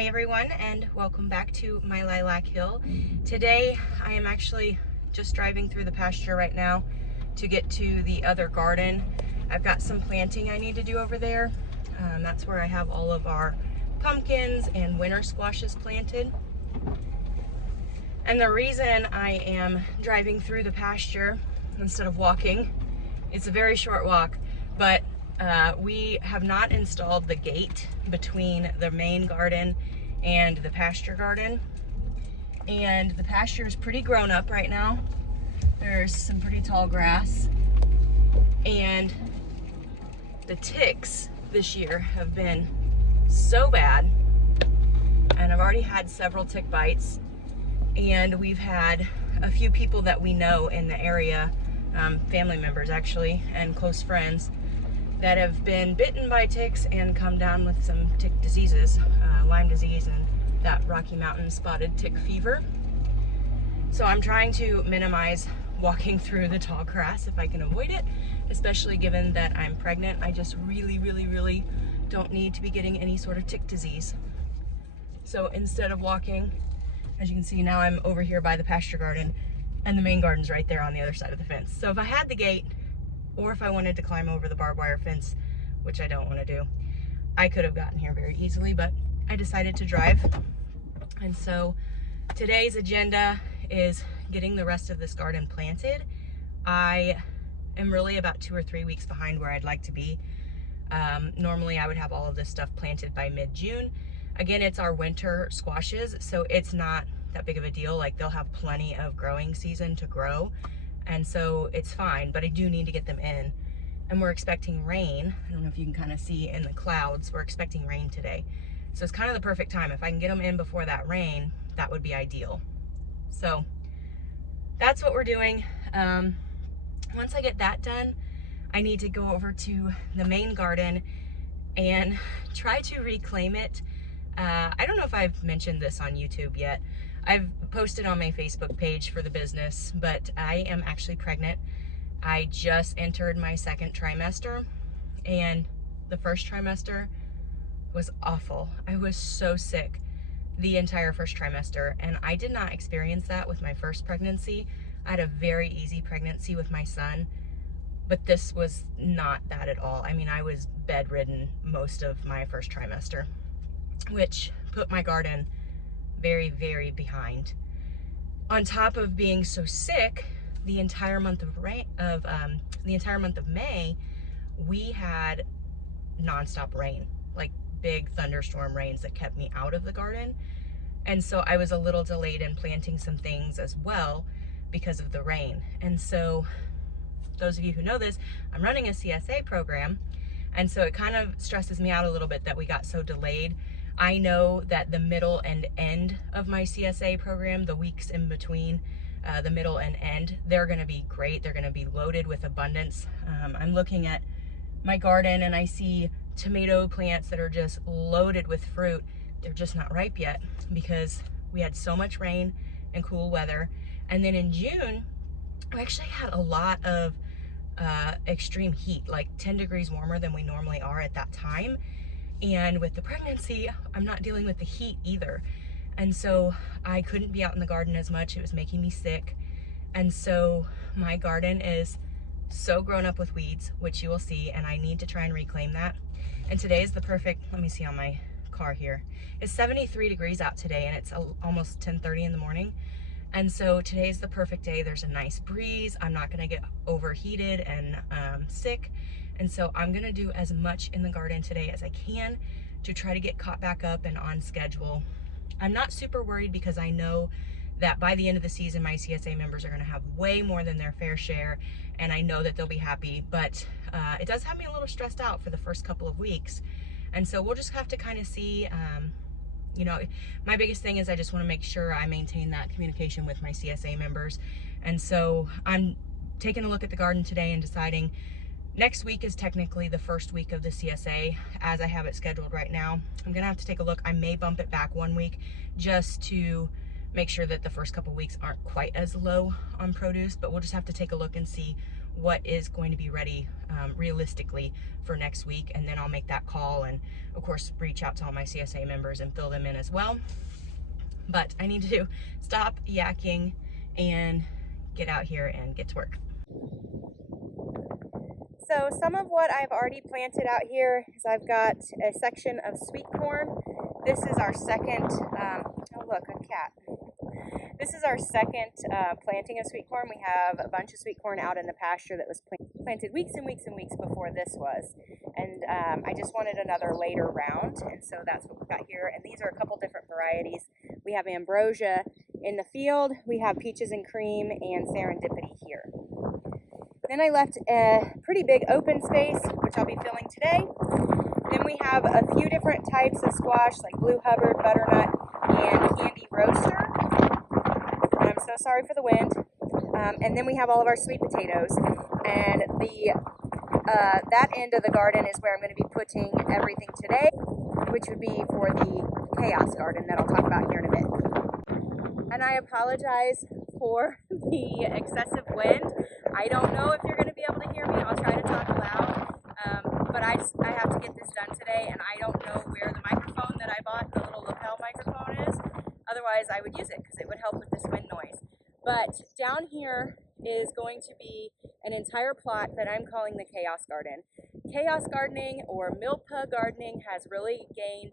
Hey everyone, and welcome back to my lilac hill. Today I am actually just driving through the pasture right now to get to the other garden. I've got some planting I need to do over there. That's where I have all of our pumpkins and winter squashes planted. And the reason I am driving through the pasture instead of walking, it's a very short walk, but we have not installed the gate between the main garden and the pasture garden. And the pasture is pretty grown up right now. There's some pretty tall grass. And the ticks this year have been so bad. And I've already had several tick bites. And we've had a few people that we know in the area, family members actually, and close friends, that have been bitten by ticks and come down with some tick diseases, Lyme disease and that Rocky Mountain spotted tick fever. So I'm trying to minimize walking through the tall grass if I can avoid it, especially given that I'm pregnant. I just really don't need to be getting any sort of tick disease. So instead of walking, as you can see now, I'm over here by the pasture garden and the main garden's right there on the other side of the fence. So if I had the gate, or if I wanted to climb over the barbed wire fence, which I don't want to do, I could have gotten here very easily, but I decided to drive. And so today's agenda is getting the rest of this garden planted. I am really about 2 or 3 weeks behind where I'd like to be. Normally I would have all of this stuff planted by mid-June. Again, it's our winter squashes, so it's not that big of a deal. Like, they'll have plenty of growing season to grow. And so it's fine, but I do need to get them in. And we're expecting rain. I don't know if you can kind of see in the clouds, we're expecting rain today. So it's kind of the perfect time. If I can get them in before that rain, that would be ideal. So that's what we're doing. Once I get that done, I need to go over to the main garden and try to reclaim it. I don't know if I've mentioned this on YouTube yet. I've posted on my Facebook page for the business, but I am actually pregnant. I just entered my second trimester, and the first trimester was awful. I was so sick the entire first trimester, and I did not experience that with my first pregnancy. I had a very easy pregnancy with my son, but this was not that at all. I mean, I was bedridden most of my first trimester, which put my garden very behind. On top of being so sick, the entire month of May, we had nonstop rain, like big thunderstorm rains that kept me out of the garden. And so I was a little delayed in planting some things as well because of the rain. And so those of you who know this, I'm running a CSA program. And so it kind of stresses me out a little bit that we got so delayed. I know that the middle and end of my CSA program, the weeks in between the middle and end, they're gonna be great. They're gonna be loaded with abundance. I'm looking at my garden and I see tomato plants that are just loaded with fruit. They're just not ripe yet because we had so much rain and cool weather. And then in June, we actually had a lot of extreme heat, like 10 degrees warmer than we normally are at that time. And with the pregnancy, I'm not dealing with the heat either. And so I couldn't be out in the garden as much. It was making me sick. And so my garden is so grown up with weeds, which you will see, and I need to try and reclaim that. And today is the perfect, let me see on my car here. It's 73 degrees out today, and it's almost 10:30 in the morning. And so today's the perfect day. There's a nice breeze. I'm not gonna get overheated and sick. And so I'm gonna do as much in the garden today as I can to try to get caught back up and on schedule. I'm not super worried because I know that by the end of the season, my CSA members are gonna have way more than their fair share, and I know that they'll be happy, but it does have me a little stressed out for the first couple of weeks. And so we'll just have to kind of see, you know, my biggest thing is I just wanna make sure I maintain that communication with my CSA members. And so I'm taking a look at the garden today and deciding next week is technically the first week of the CSA as I have it scheduled right now. I'm gonna have to take a look. I may bump it back 1 week just to make sure that the first couple weeks aren't quite as low on produce, but we'll just have to take a look and see what is going to be ready realistically for next week, and then I'll make that call and of course reach out to all my CSA members and fill them in as well. But I need to stop yakking and get out here and get to work. So some of what I've already planted out here is I've got a section of sweet corn. This is our second, oh look, a cat. This is our second planting of sweet corn. We have a bunch of sweet corn out in the pasture that was planted weeks and weeks and weeks before this was. And I just wanted another later round, and so that's what we've got here. And these are a couple different varieties. We have ambrosia in the field, we have peaches and cream, and serendipity here. Then I left a pretty big open space, which I'll be filling today. Then we have a few different types of squash, like Blue Hubbard, Butternut, and Candy Roaster. I'm so sorry for the wind. And then we have all of our sweet potatoes. And that end of the garden is where I'm going to be putting everything today, which would be for the chaos garden that I'll talk about here in a bit. And I apologize for the excessive wind. I don't know if you're going to be able to hear me. I'll try to talk loud. But I have to get this done today, and I don't know where the microphone that I bought, the little lapel microphone, is. Otherwise, I would use it because it would help with this wind noise. But down here is going to be an entire plot that I'm calling the Chaos Garden. Chaos gardening, or milpa gardening, has really gained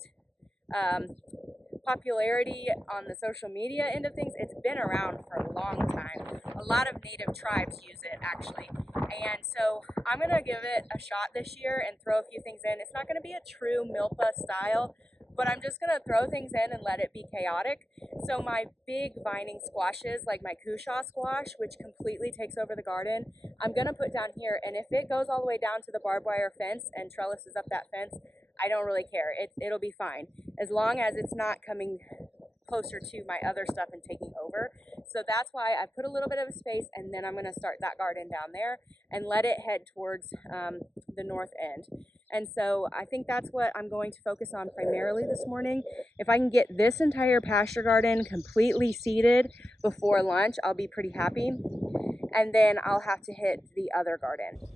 popularity on the social media end of things. It's been around for a long time. A lot of native tribes use it, actually. And so I'm going to give it a shot this year and throw a few things in. It's not going to be a true milpa style, but I'm just going to throw things in and let it be chaotic. So my big vining squashes, like my cushaw squash, which completely takes over the garden, I'm going to put down here. And if it goes all the way down to the barbed wire fence and trellises up that fence, I don't really care. It'll be fine, as long as it's not coming closer to my other stuff and taking over. So that's why I put a little bit of a space, and then I'm going to start that garden down there and let it head towards the north end. And so I think that's what I'm going to focus on primarily this morning. If I can get this entire pasture garden completely seeded before lunch, I'll be pretty happy. And then I'll have to hit the other garden.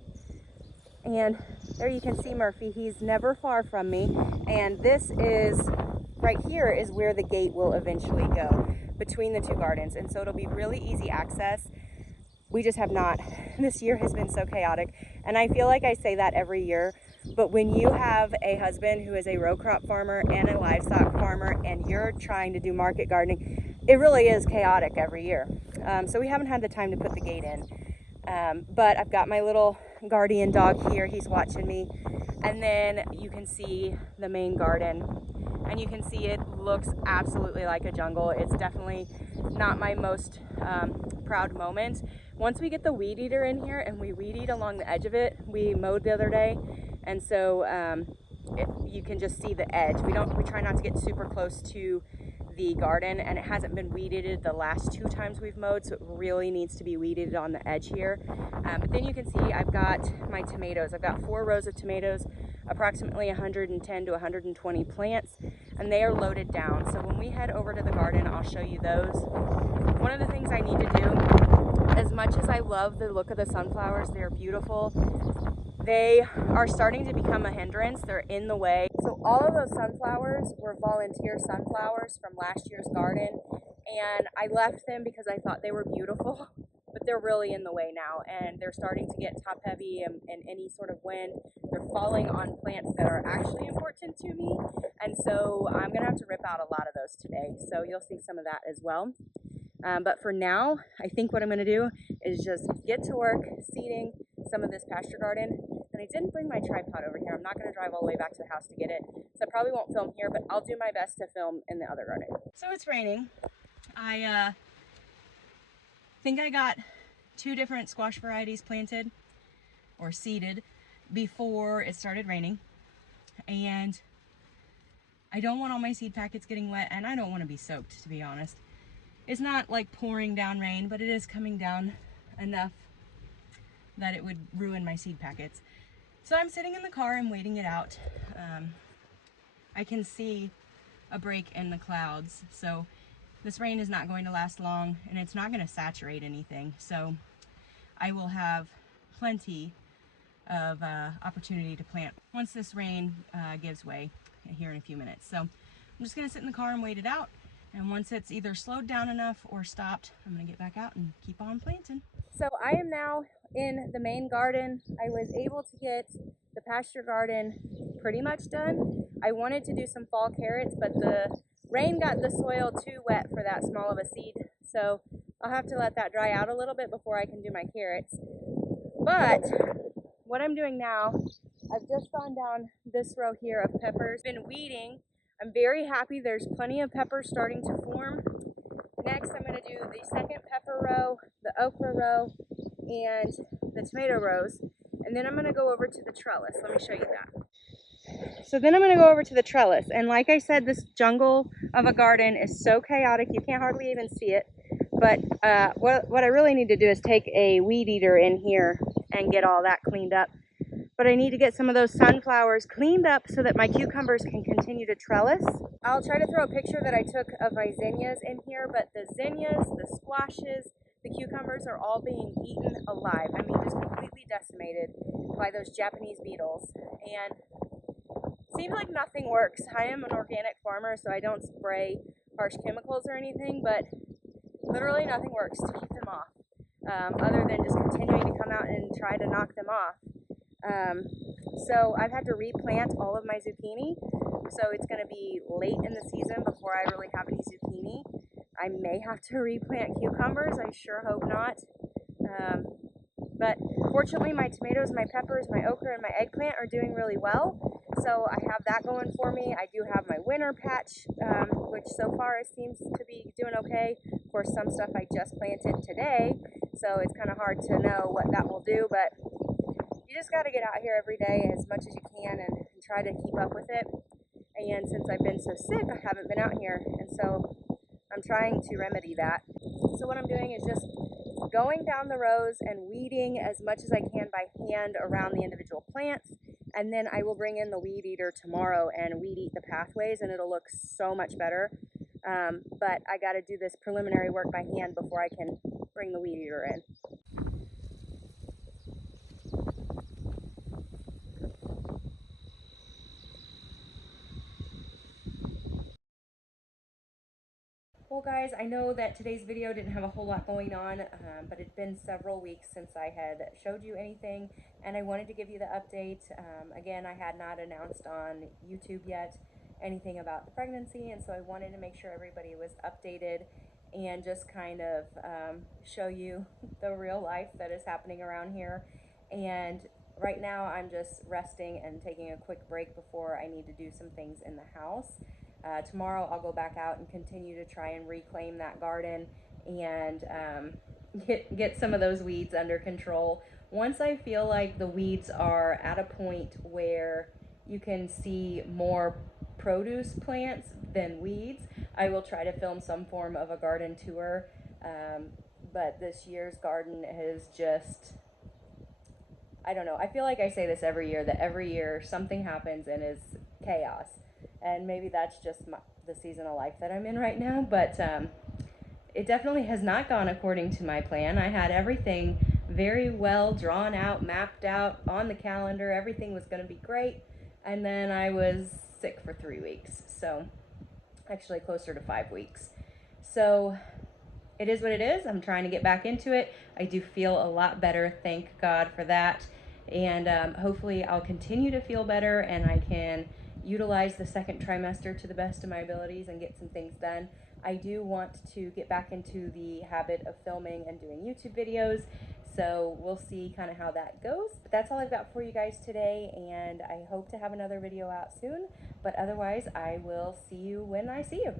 And there you can see Murphy. He's never far from me. And this is, right here is where the gate will eventually go between the two gardens. And so it'll be really easy access. We just have not. This year has been so chaotic. And I feel like I say that every year. But when you have a husband who is a row crop farmer and a livestock farmer, and you're trying to do market gardening, it really is chaotic every year. So we haven't had the time to put the gate in. But I've got my little guardian dog here. He's watching me. And then you can see the main garden. And you can see it looks absolutely like a jungle. It's definitely not my most proud moment. Once we get the weed eater in here, and we weed eat along the edge of it, we mowed the other day. And so you can just see the edge. We try not to get super close to the garden, and it hasn't been weeded the last 2 times we've mowed, so it really needs to be weeded on the edge here. But then you can see I've got my tomatoes. I've got 4 rows of tomatoes, approximately 110 to 120 plants, and they are loaded down. So when we head over to the garden, I'll show you those. One of the things I need to do, as much as I love the look of the sunflowers, they're beautiful, they are starting to become a hindrance. They're in the way. So all of those sunflowers were volunteer sunflowers from last year's garden, and I left them because I thought they were beautiful, but they're really in the way now, and they're starting to get top heavy, and any sort of wind, they're falling on plants that are actually important to me. And so I'm gonna have to rip out a lot of those today. So you'll see some of that as well. But for now, I think what I'm gonna do is just get to work seeding some of this pasture garden. And I didn't bring my tripod over here. I'm not gonna drive all the way back to the house to get it. So I probably won't film here, but I'll do my best to film in the other garden. So it's raining. I think I got 2 different squash varieties planted or seeded before it started raining. And I don't want all my seed packets getting wet, and I don't want to be soaked, to be honest. It's not like pouring down rain, but it is coming down enough that it would ruin my seed packets. So I'm sitting in the car and waiting it out. I can see a break in the clouds, so this rain is not going to last long, and it's not going to saturate anything. So I will have plenty of opportunity to plant once this rain gives way here in a few minutes. So I'm just gonna sit in the car and wait it out. And once it's either slowed down enough or stopped, I'm gonna get back out and keep on planting. So I am now in the main garden. I was able to get the pasture garden pretty much done. I wanted to do some fall carrots, but the rain got the soil too wet for that small of a seed. So I'll have to let that dry out a little bit before I can do my carrots. But what I'm doing now, I've just gone down this row here of peppers. Been weeding. I'm very happy there's plenty of peppers starting to form. Next, I'm going to do the second pepper row, the okra row, and the tomato rows. And then I'm going to go over to the trellis. Let me show you that. So then I'm going to go over to the trellis. And like I said, this jungle of a garden is so chaotic, you can't hardly even see it. But what I really need to do is take a weed eater in here and get all that cleaned up. But I need to get some of those sunflowers cleaned up so that my cucumbers can continue to trellis. I'll try to throw a picture that I took of my zinnias in here, but the zinnias, the squashes, the cucumbers are all being eaten alive. I mean, just completely decimated by those Japanese beetles. And it seems like nothing works. I am an organic farmer, so I don't spray harsh chemicals or anything, but literally nothing works to keep them off, other than just continuing to come out and try to knock them off. So I've had to replant all of my zucchini, so it's going to be late in the season before I really have any zucchini. I may have to replant cucumbers, I sure hope not. But fortunately my tomatoes, my peppers, my okra, and my eggplant are doing really well, so I have that going for me. I do have my winter patch, which so far it seems to be doing okay. Of course, some stuff I just planted today, so it's kind of hard to know what that will do, but you just got to get out here every day as much as you can and try to keep up with it. And since I've been so sick, I haven't been out here, and so I'm trying to remedy that. So what I'm doing is just going down the rows and weeding as much as I can by hand around the individual plants, and then I will bring in the weed eater tomorrow and weed eat the pathways, and it'll look so much better. But I got to do this preliminary work by hand before I can bring the weed eater in. Well guys, I know that today's video didn't have a whole lot going on, but it's been several weeks since I had showed you anything, and I wanted to give you the update. Again, I had not announced on YouTube yet anything about the pregnancy, and so I wanted to make sure everybody was updated and just kind of show you the real life that is happening around here. And right now I'm just resting and taking a quick break before I need to do some things in the house. Tomorrow I'll go back out and continue to try and reclaim that garden and get some of those weeds under control. Once I feel like the weeds are at a point where you can see more produce plants than weeds, I will try to film some form of a garden tour. But this year's garden is just, I don't know, I feel like I say this every year, that every year something happens and is chaos. And maybe that's just the season of life that I'm in right now, but it definitely has not gone according to my plan. I had everything very well drawn out, mapped out on the calendar. Everything was going to be great, and then I was sick for 3 weeks, so actually closer to 5 weeks. So it is what it is. I'm trying to get back into it. I do feel a lot better, thank God for that, and hopefully I'll continue to feel better and I can utilize the second trimester to the best of my abilities and get some things done. I do want to get back into the habit of filming and doing YouTube videos, so we'll see kind of how that goes. But that's all I've got for you guys today, and I hope to have another video out soon, but otherwise I will see you when I see you.